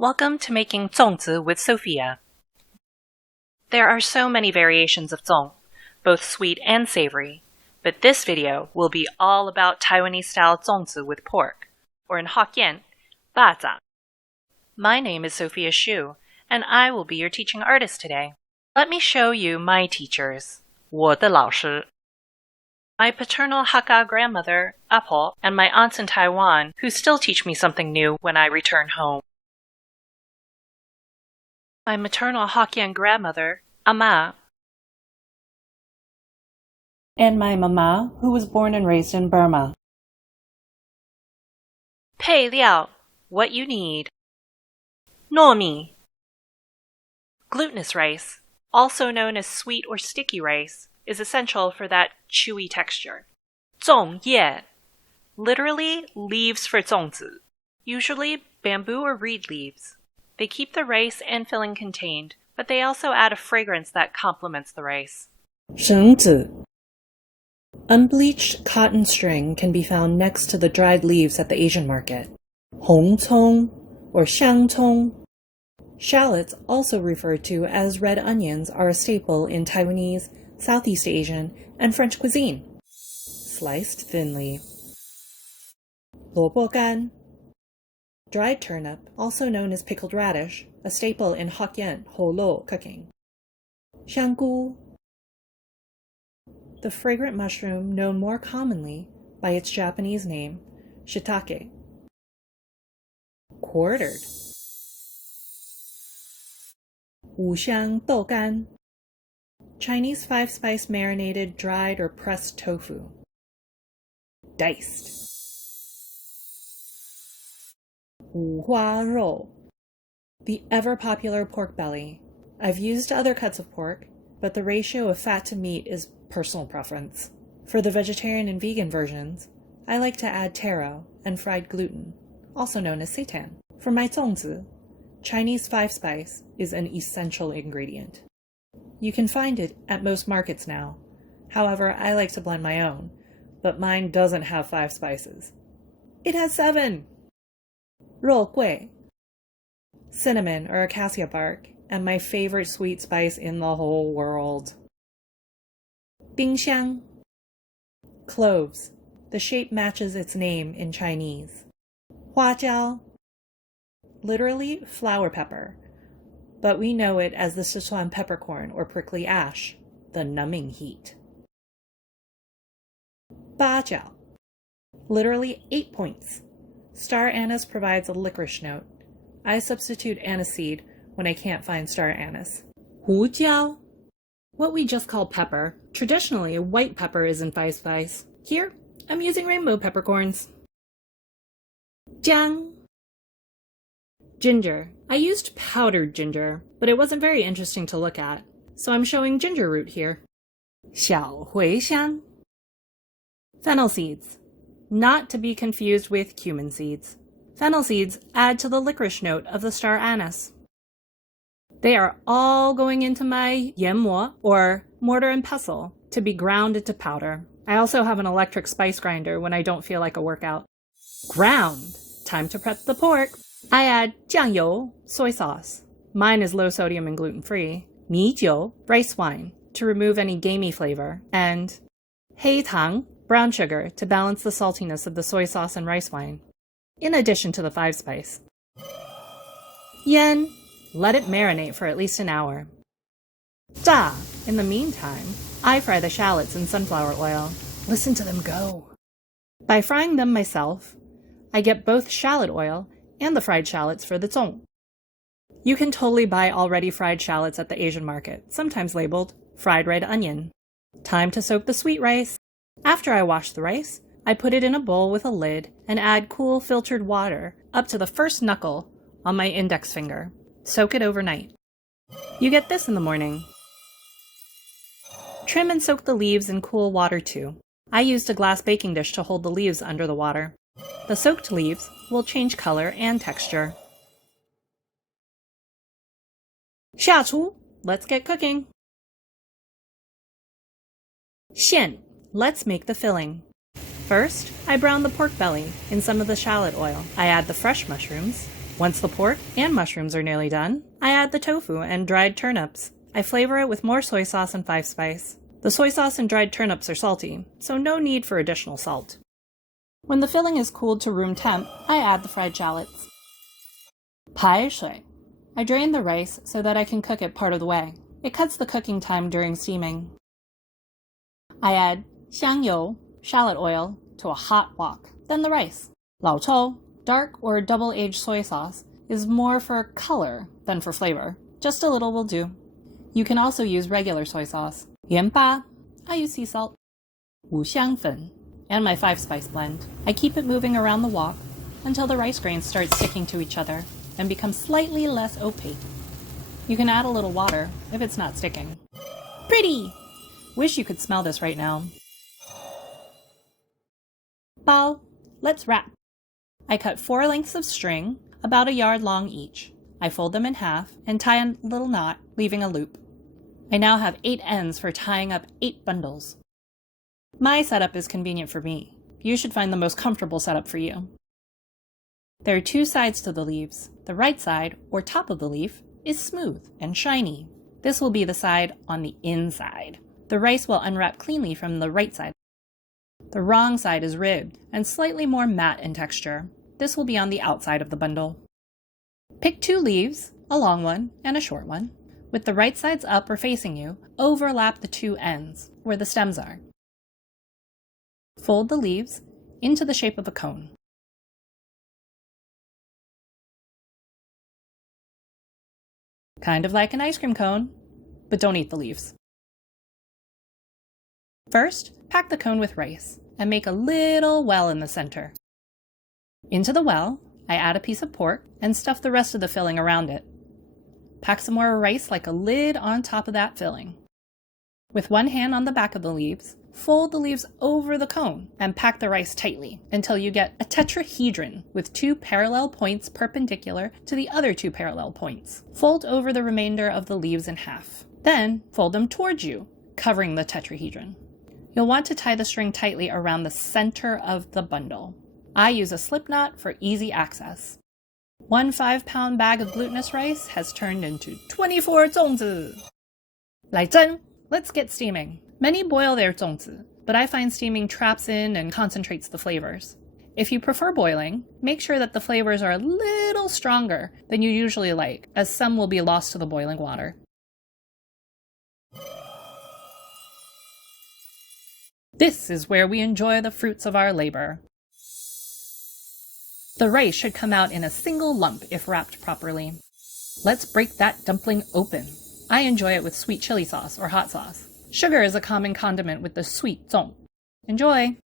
Welcome to making Zongzi with Sophia. There are so many variations of zong, both sweet and savory, but this video will be all about Taiwanese-style zongzi with pork, or in Hokkien, baza. My name is Sophia Xu, and I will be your teaching artist today. Let me show you my teachers, 我的老师. My paternal Hakka grandmother, Apo, and my aunts in Taiwan, who still teach me something new when I return home. My maternal Hokkien grandmother, Ama. And my mama, who was born and raised in Burma. 配料, what you need. 糯米. Glutinous rice, also known as sweet or sticky rice, is essential for that chewy texture. 粽叶, literally leaves for zongzi, usually bamboo or reed leaves. They keep the rice and filling contained, but they also add a fragrance that complements the rice. 绳子. Unbleached cotton string can be found next to the dried leaves at the Asian market. 红葱 or 香葱. Shallots, also referred to as red onions, are a staple in Taiwanese, Southeast Asian, and French cuisine. Sliced thinly. 萝卜干. Dried turnip, also known as pickled radish, a staple in Hokkien holo cooking. 香菇. The fragrant mushroom known more commonly by its Japanese name, shiitake. Quartered. 五香豆干. Chinese five-spice marinated, dried, or pressed tofu. Diced. 五花肉. The ever-popular pork belly. I've used other cuts of pork, but the ratio of fat to meat is personal preference. For the vegetarian and vegan versions, I like to add taro and fried gluten, also known as seitan. For my zongzi, Chinese five-spice is an essential ingredient. You can find it at most markets now. However, I like to blend my own, but mine doesn't have 5 spices. It has 7! 肉桂. Cinnamon or acacia bark, and my favorite sweet spice in the whole world. 冰箱. Cloves. The shape matches its name in Chinese. 花椒. Literally flower pepper, but we know it as the Sichuan peppercorn or prickly ash, the numbing heat. 八角. Literally 8 points. Star anise provides a licorice note. I substitute aniseed when I can't find star anise. 胡椒. What we just call pepper. Traditionally, white pepper is in five spice. Here, I'm using rainbow peppercorns. 姜. Ginger. I used powdered ginger, but it wasn't very interesting to look at, so I'm showing ginger root here. 小茴香. Fennel seeds. Not to be confused with cumin seeds. Fennel seeds add to the licorice note of the star anise. They are all going into my 研磨, or mortar and pestle, to be ground into powder. I also have an electric spice grinder when I don't feel like a workout. Ground. Time to prep the pork. I add 酱油, soy sauce. Mine is low sodium and gluten-free. 米酒, rice wine, to remove any gamey flavor. And 黑糖, brown sugar, to balance the saltiness of the soy sauce and rice wine. In addition to the 5 spice. Yen. Let it marinate for at least an hour. 炸. In the meantime, I fry the shallots in sunflower oil. Listen to them go. By frying them myself, I get both shallot oil and the fried shallots for the zong. You can totally buy already fried shallots at the Asian market, sometimes labeled fried red onion. Time to soak the sweet rice. After I wash the rice, I put it in a bowl with a lid and add cool filtered water up to the first knuckle on my index finger. Soak it overnight. You get this in the morning. Trim and soak the leaves in cool water too. I used a glass baking dish to hold the leaves under the water. The soaked leaves will change color and texture. 下厨. Let's get cooking. 馅. Let's make the filling. First, I brown the pork belly in some of the shallot oil. I add the fresh mushrooms, Once the pork and mushrooms are nearly done, I add the tofu and dried turnips. I flavor it with more soy sauce and 5-spice. The soy sauce and dried turnips are salty, so no need for additional salt. When the filling is cooled to room temp, I add the fried shallots. Pai shui. I drain the rice so that I can cook it part of the way. It cuts the cooking time during steaming. I add xiangyou, shallot oil, to a hot wok, then the rice. Lao chou, dark or double-aged soy sauce, is more for color than for flavor. Just a little will do. You can also use regular soy sauce. Yanba, I use sea salt. Wuxiangfen, and my 5-spice blend. I keep it moving around the wok until the rice grains start sticking to each other and become slightly less opaque. You can add a little water if it's not sticking. Pretty! Wish you could smell this right now. Bao, let's wrap. I cut 4 lengths of string, about a yard long each. I fold them in half and tie a little knot, leaving a loop. I now have 8 ends for tying up 8 bundles. My setup is convenient for me. You should find the most comfortable setup for you. There are 2 sides to the leaves. The right side, or top of the leaf, is smooth and shiny. This will be the side on the inside. The rice will unwrap cleanly from the right side. The wrong side is ribbed and slightly more matte in texture. This will be on the outside of the bundle. Pick 2 leaves, a long one and a short one. With the right sides up or facing you, overlap the 2 ends, where the stems are. Fold the leaves into the shape of a cone. Kind of like an ice cream cone, but don't eat the leaves. First, pack the cone with rice and make a little well in the center. Into the well, I add a piece of pork and stuff the rest of the filling around it. Pack some more rice like a lid on top of that filling. With one hand on the back of the leaves, fold the leaves over the cone and pack the rice tightly until you get a tetrahedron with 2 parallel points perpendicular to the other 2 parallel points. Fold over the remainder of the leaves in half. Then fold them towards you, covering the tetrahedron. You'll want to tie the string tightly around the center of the bundle. I use a slip knot for easy access. 1 5-pound bag of glutinous rice has turned into 24 zongzi. 来蒸! Let's get steaming. Many boil their zongzi, but I find steaming traps in and concentrates the flavors. If you prefer boiling, make sure that the flavors are a little stronger than you usually like, as some will be lost to the boiling water. This is where we enjoy the fruits of our labor. The rice should come out in a single lump if wrapped properly. Let's break that dumpling open. I enjoy it with sweet chili sauce or hot sauce. Sugar is a common condiment with the sweet zong. Enjoy!